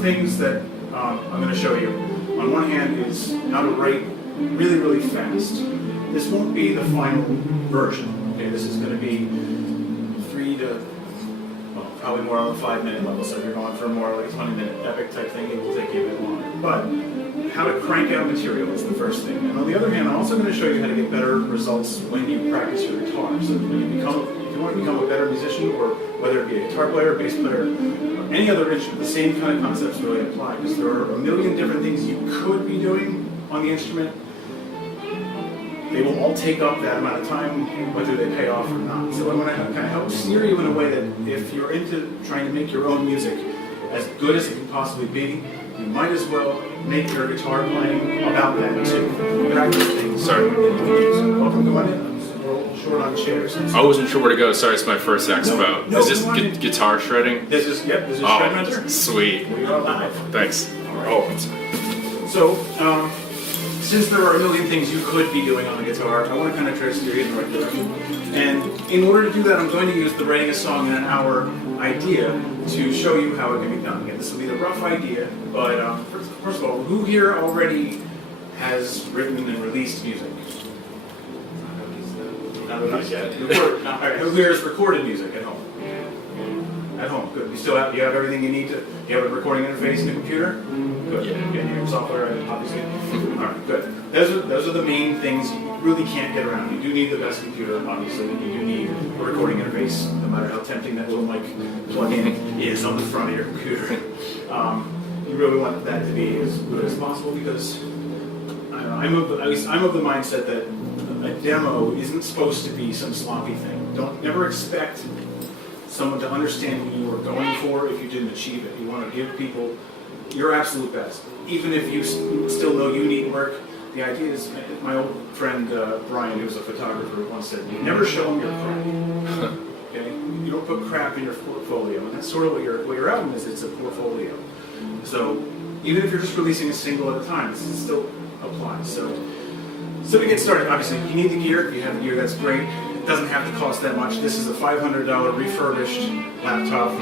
the things that I'm going to show you, on one hand, is how to write really, really fast. This won't be the final version. Okay, this is going to be 3 to, well, probably more on the 5-minute level. So if you're going for more like a 20-minute epic type thing, it will take you a bit longer. But how to crank out material is the first thing. And on the other hand, I'm also going to show you how to get better results when you practice your guitar. So when you want to become a better musician, or whether it be a guitar player, bass player, or any other instrument, the same kind of concepts really apply, because there are a million different things you could be doing on the instrument. They will all take up that amount of time, whether they pay off or not. So I want to kind of help steer you in a way that if you're into trying to make your own music as good as it can possibly be, you might as well make your guitar playing about that too. Practice things. Sorry. Welcome to my short on chairs. I wasn't sure where to go. Sorry, it's my first expo. No, is this guitar shredding? This is ShredMentor. Sweet. We are live. Thanks. Oh. So, since there are a million things you could be doing on the guitar, I want to kind of try to steer you in the right direction. And in order to do that, I'm going to use the writing a song in an hour idea to show you how it can be done. Again, this will be the rough idea, but first of all, who here already has written and released music? Not yet. Who here has recorded music at home? At home, good. You have everything you need to. You have a recording interface in the computer. Good. You have software, obviously. All right, good. Those are the main things you really can't get around. You do need the best computer, obviously. You do need a recording interface, no matter how tempting that little mic plug-in is on the front of your computer. You really want that to be as good as possible, because I'm of the mindset that a demo isn't supposed to be some sloppy thing. Never expect someone to understand what you were going for if you didn't achieve it. You want to give people your absolute best, even if you still know you need work. The idea is, my old friend Brian, who was a photographer, once said, "You never show them your crap." Okay, you don't put crap in your portfolio, and that's sort of what your album is. It's a portfolio. So even if you're just releasing a single at a time, this still applies. So to get started, obviously you need the gear. If you have the gear, that's great. It doesn't have to cost that much. This is a $500 refurbished laptop.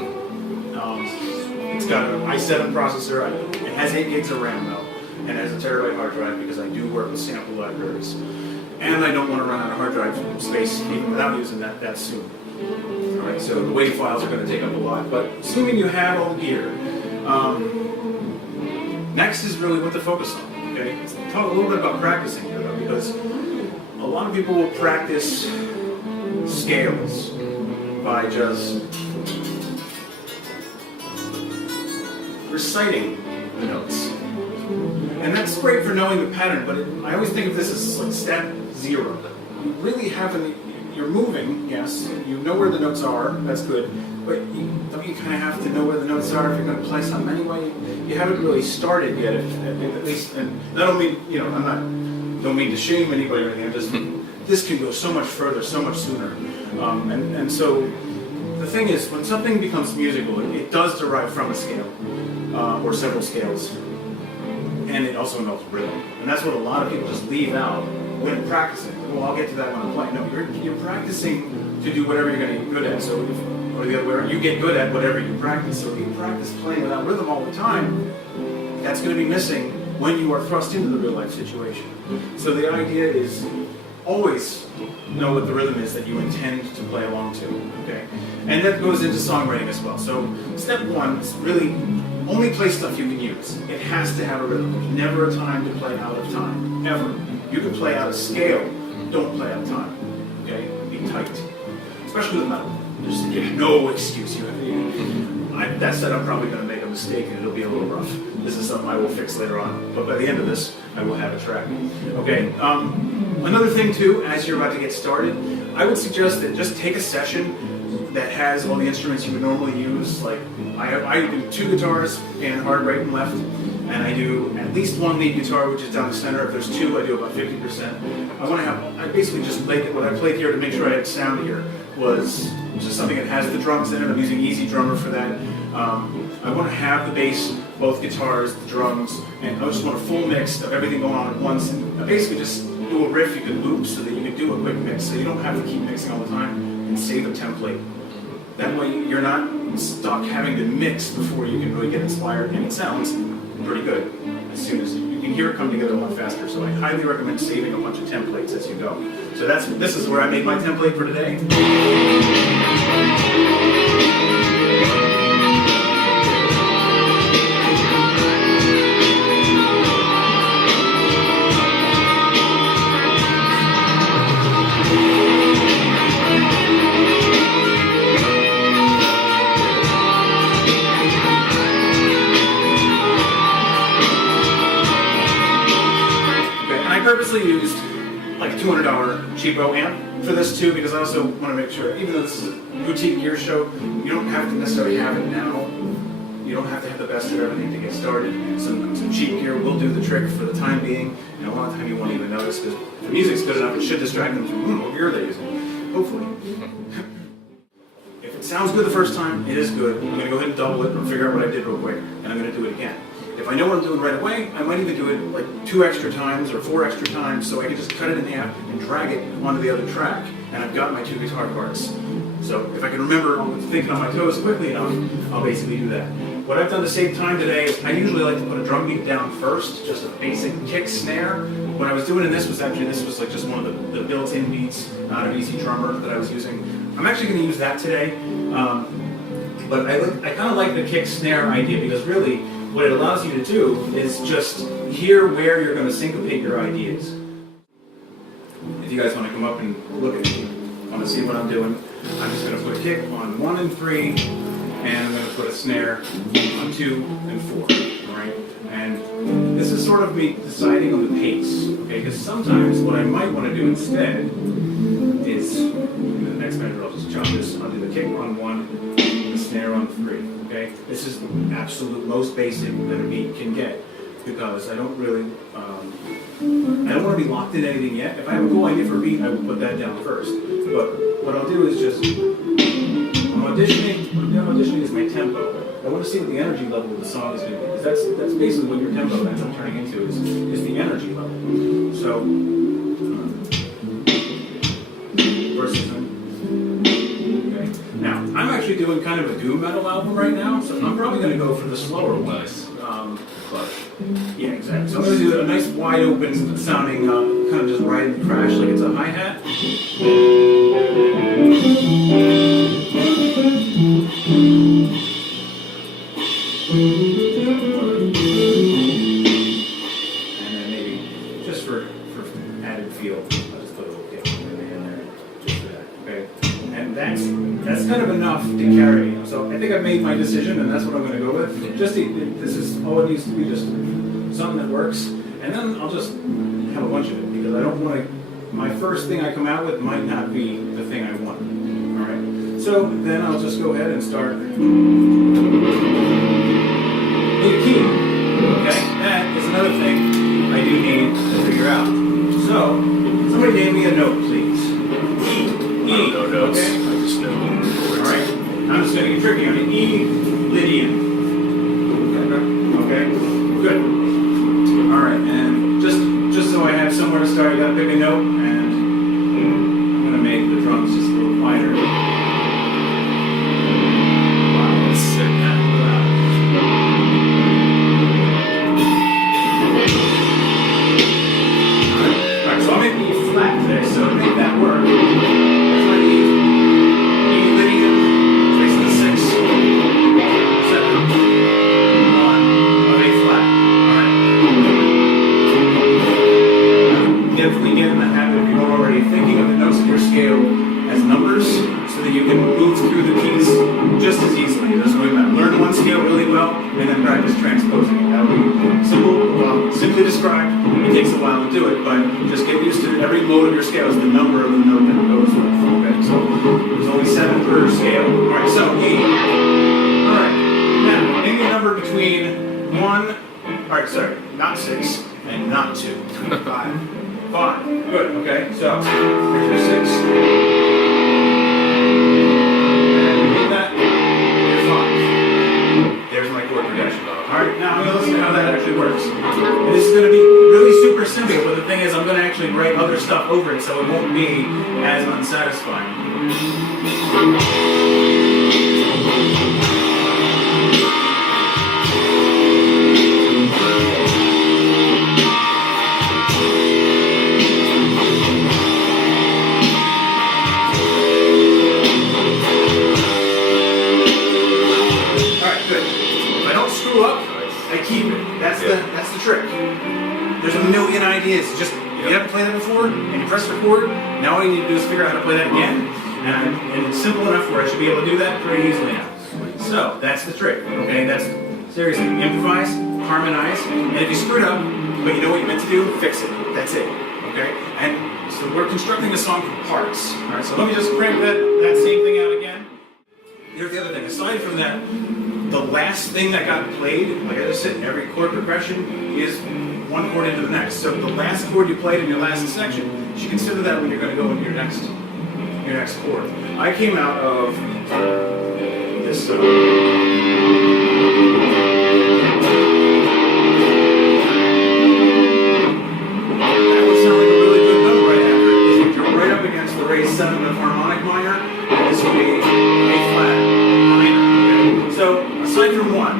It's got an i7 processor. It has 8 gigs of RAM though, and it has a terabyte hard drive because I do work with sample libraries. And I don't want to run out of hard drive space even without using that soon. Alright, so the WAV files are going to take up a lot, but assuming you have all the gear, next is really what to focus on. Okay, let's talk a little bit about practicing here though, because a lot of people will practice scales by just reciting the notes. And that's great for knowing the pattern, but I always think of this as like step 0. You really haven't, you're moving, yes, you know where the notes are, that's good, but don't you kind of have to know where the notes are if you're going to play something anyway? You haven't really started yet, at least, and not only, don't mean to shame anybody or anything, just, this can go so much further, so much sooner. And so, the thing is, when something becomes musical, it does derive from a scale, or several scales, and it also involves rhythm. And that's what a lot of people just leave out when practicing. Well, I'll get to that when I'm playing. No, you're practicing to do whatever you're going to get good at. So, or the other way around, you get good at whatever you practice. So if you practice playing without rhythm all the time, that's going to be missing when you are thrust into the real life situation. So the idea is always know what the rhythm is that you intend to play along to. Okay, and that goes into songwriting as well. So step 1 is really only play stuff you can use. It has to have a rhythm. There's never a time to play out of time, ever. You can play out of scale, don't play out of time. Okay, be tight, especially with metal. There's no excuse. That said, I'm probably going to make a mistake and it'll be a little rough. This is something I will fix later on. But by the end of this, I will have a track. Okay. Another thing too, as you're about to get started, I would suggest that just take a session that has all the instruments you would normally use. Like I do 2 guitars and hard right and left, and I do at least 1 lead guitar, which is down the center. If there's 2, I do about 50%. I basically just played what I played here to make sure I had sound here was just something that has the drums in it. I'm using Easy Drummer for that. I want to have the bass, both guitars, the drums, and I just want a full mix of everything going on at once. And I basically just do a riff you could loop so that you could do a quick mix, so you don't have to keep mixing all the time, and save a template. That way you're not stuck having to mix before you can really get inspired, and it sounds pretty good as soon as you can hear it come together a lot faster. So I highly recommend saving a bunch of templates as you go. So this is where I made my template for today. I purposely used like a $200 cheapo amp for this too, because I also want to make sure, even though this is a boutique gear show, you don't have to necessarily have it now. You don't have to have the best of everything to get started. Some cheap gear will do the trick for the time being, and a lot of time you won't even notice, because if the music's good enough, it should distract them from what gear they're using. Hopefully. If it sounds good the first time, it is good. I'm going to go ahead and double it or figure out what I did real quick, and I'm going to do it again. If I know what I'm doing right away, I might even do it like 2 extra times or 4 extra times, so I can just cut it in half and drag it onto the other track, and I've got my 2 guitar parts. So if I can remember thinking on my toes quickly enough, I'll basically do that. What I've done to save time today is I usually like to put a drum beat down first, just a basic kick snare. What I was doing in this was like just one of the built-in beats out of Easy Drummer that I was using. I'm actually going to use that today, but I kind of like the kick snare idea, because really what it allows you to do is just hear where you're going to syncopate your ideas. If you guys want to come up and look at me, want to see what I'm doing, I'm just going to put a kick on 1 and 3, and I'm going to put a snare on 2 and 4, right? And this is sort of me deciding on the pace, okay? Because sometimes what I might want to do instead is, in the next measure, I'll just chop this. I'll do the kick on 1 and the snare on 3. Okay, this is the absolute most basic that a beat can get, because I don't really, I don't want to be locked in anything yet. If I have a cool idea for a beat, I will put that down first. But what I'll do is just, I'm auditioning. What I'm auditioning is my tempo. I want to see what the energy level of the song is going to be, because that's basically what your tempo ends up turning into is the energy level. So, versus. Now, I'm actually doing kind of a doom metal album right now, so I'm probably going to go for the slower ones. But yeah, exactly. So I'm going to do a nice wide open sounding, kind of just ride and crash like it's a hi-hat. And then maybe, just for added feel, I'll just put a little kick in there, just for that, okay? And that's kind of enough to carry. So I think I've made my decision, and that's what I'm going to go with. This is all it needs to be, just something that works. And then I'll just have a bunch of it, because I don't want to, my first thing I come out with might not be the thing I want. All right. So then I'll just go ahead and start with a key. Okay. That is another thing I do need to figure out. So somebody gave me a note, please. E. No notes. Okay. I just know. Alright, I'm just going to get tricky on it. E, Lydian. Okay, good. Alright, and just so I have somewhere to start, you got to pick a note, and I'm going to make the drums just a little quieter. Wow, that's sick. Alright, so I'll make the E flat today, so to make that work, there's my E. Definitely get in the habit of you're already thinking of the notes of your scale as numbers, so that you can move through the keys just as easily. That's what I learn one scale really well, and then practice transposing it. That'll be simple, simply described. It takes a while to do it, but just get used to every mode of your scale is the number of the note that it goes with. Okay, so there's only 7 per scale. All right, so E. All right, now name a number between 1. All right, sorry, not 6 and not 2. 5. 5. Good. Okay. So there's your 6. And repeat that. You're 5. There's my chord progression. All right. Now I'm going to listen to how that actually works. And this is going to be really super simple, but the thing is, I'm going to actually write other stuff over it, so it won't be as unsatisfying. That's the trick. There's a million ideas. Just if you haven't played that before and you press record, now all you need to do is figure out how to play that again. And it's simple enough where I should be able to do that pretty easily now. So that's the trick. Okay, that's seriously improvise, harmonize, and if you screwed up, but you know what you meant to do, fix it. That's it. Okay, and so we're constructing a song from parts. All right, so let me just crank that same thing out again. Here's the other thing. Aside from that, the last thing that got played, like I just said, every chord progression is one chord into the next. So the last chord you played in your last section, you should consider that when you're going to go into your next chord. I came out of this. That would sound like a really good note right after it. If you're right up against the raised 7 of harmonic minor, this would be A flat minor. Okay? So aside from one,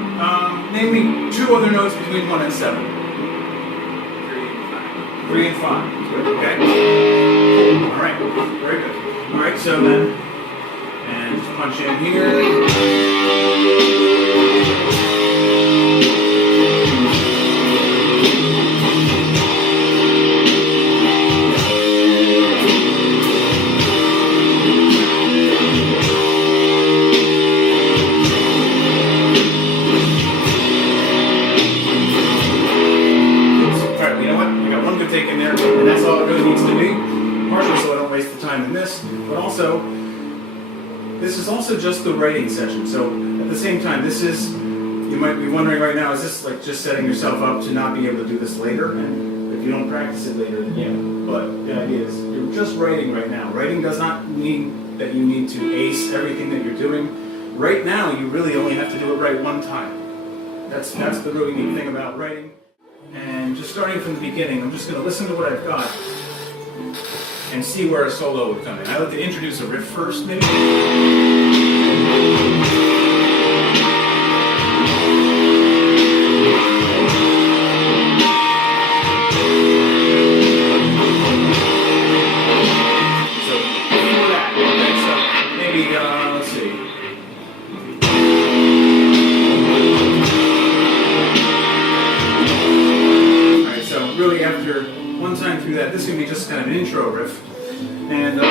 name me 2 other notes between 1 and 7. 3 and 5. Good, okay? Cool. All right. Very good. All right, so then, and just punch in here. But also, this is also just the writing session. So at the same time, this is, you might be wondering right now, is this like just setting yourself up to not be able to do this later? And if you don't practice it later, then yeah. But the idea is, you're just writing right now. Writing does not mean that you need to ace everything that you're doing. Right now, you really only have to do it right one time. That's the really neat thing about writing. And just starting from the beginning, I'm just going to listen to what I've got and see where a solo would come in. I like to introduce a riff first, maybe. So, before that, okay, so maybe, let's see. Alright, so really after one time through that, this is going to be just kind of an intro riff. And that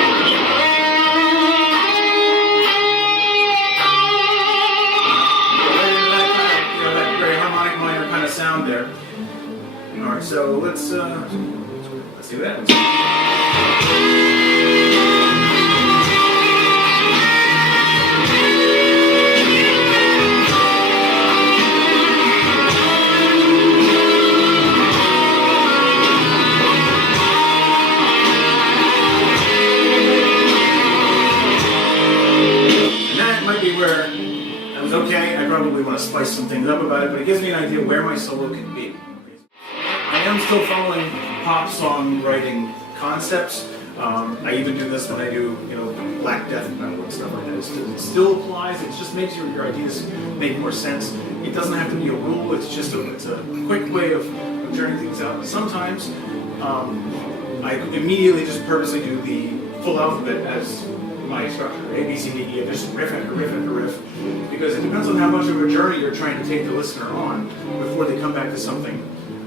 very harmonic minor kind of sound there. All right, so let's see what happens. Where that was okay, I probably want to spice some things up about it, but it gives me an idea where my solo can be. I am still following pop songwriting concepts. I even do this when I do, Black Death metal and stuff like that. It still applies. It just makes your ideas make more sense. It doesn't have to be a rule. It's just it's a quick way of turning things out. Sometimes I immediately just purposely do the full alphabet as my structure, A, B, C, D, E, just riff after riff after riff, because it depends on how much of a journey you're trying to take the listener on before they come back to something.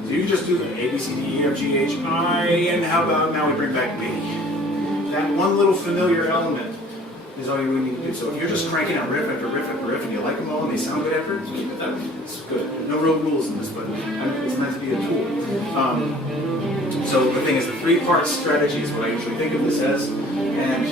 So you just do the A, B, C, D, E, F, G, H, I, and how about now we bring back B? That one little familiar element is all you really need to do. So if you're just cranking out riff after riff after riff and you like them all and they sound good after, keep it that way. It's good. There's no real rules in this, but it's meant to be a tool. So the thing is, the 3-part strategy is what I usually think of this as, and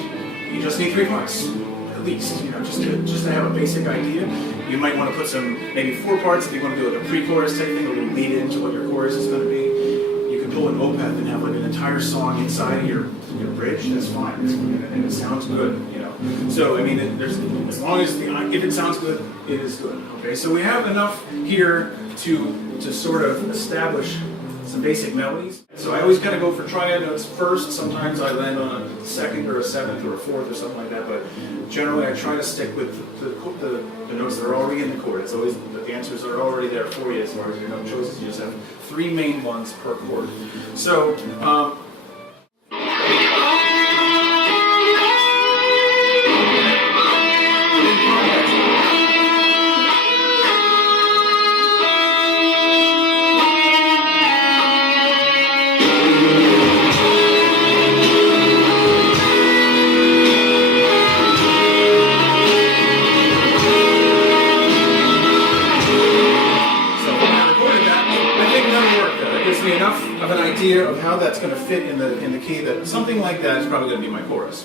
you just need 3 parts, at least, just to have a basic idea. You might want to put maybe 4 parts if you want to do like a pre-chorus type thing, a little lead into what your chorus is going to be. You can pull an opeth and have like an entire song inside of your bridge. That's fine, and it sounds good, So I mean, as long as if it sounds good, it is good. Okay, so we have enough here to sort of establish some basic melodies. So I always kind of go for triad notes first. Sometimes I land on a 2nd or a 7th or a 4th or something like that, but generally I try to stick with the notes that are already in the chord. It's always, the answers are already there for you as far as your note choices. You just have 3 main ones per chord. So, gives me enough of an idea of how that's going to fit in the key that something like that is probably going to be my chorus.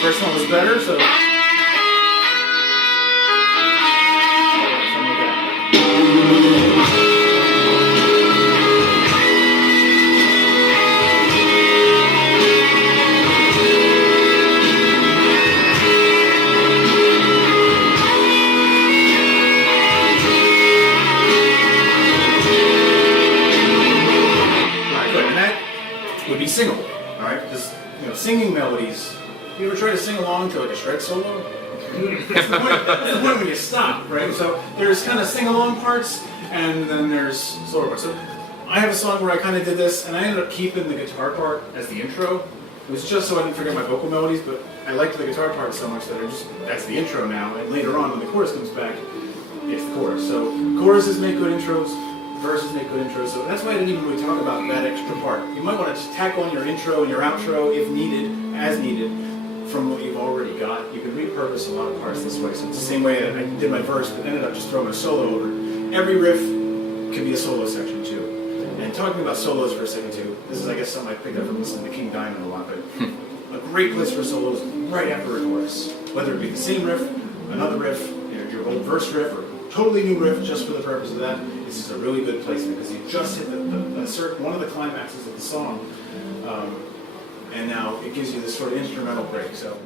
First one was better, so. Something like that. Would be singable, all right? Because singing melodies. You ever try to sing along to like a shred solo? That's the point when you stop, right? So there's kind of sing-along parts, and then there's solo parts. So I have a song where I kind of did this, and I ended up keeping the guitar part as the intro. It was just so I didn't forget my vocal melodies, but I liked the guitar part so much that that's the intro now. And later on, when the chorus comes back, it's the chorus. So choruses make good intros. Verses make good intros, so that's why I didn't even really talk about that extra part. You might want to tack on your intro and your outro if needed, as needed, from what you've already got. You can repurpose a lot of parts this way. So it's the same way that I did my verse, but ended up just throwing a solo over it. Every riff can be a solo section too. And talking about solos for a second too, this is I guess something I picked up from listening to King Diamond a lot, but a great place for solos right after a chorus. Whether it be the same riff, another riff, your old verse riff, or totally new riff just for the purpose of that. This is a really good placement because you just hit one of the climaxes of the song, and now it gives you this sort of instrumental break. So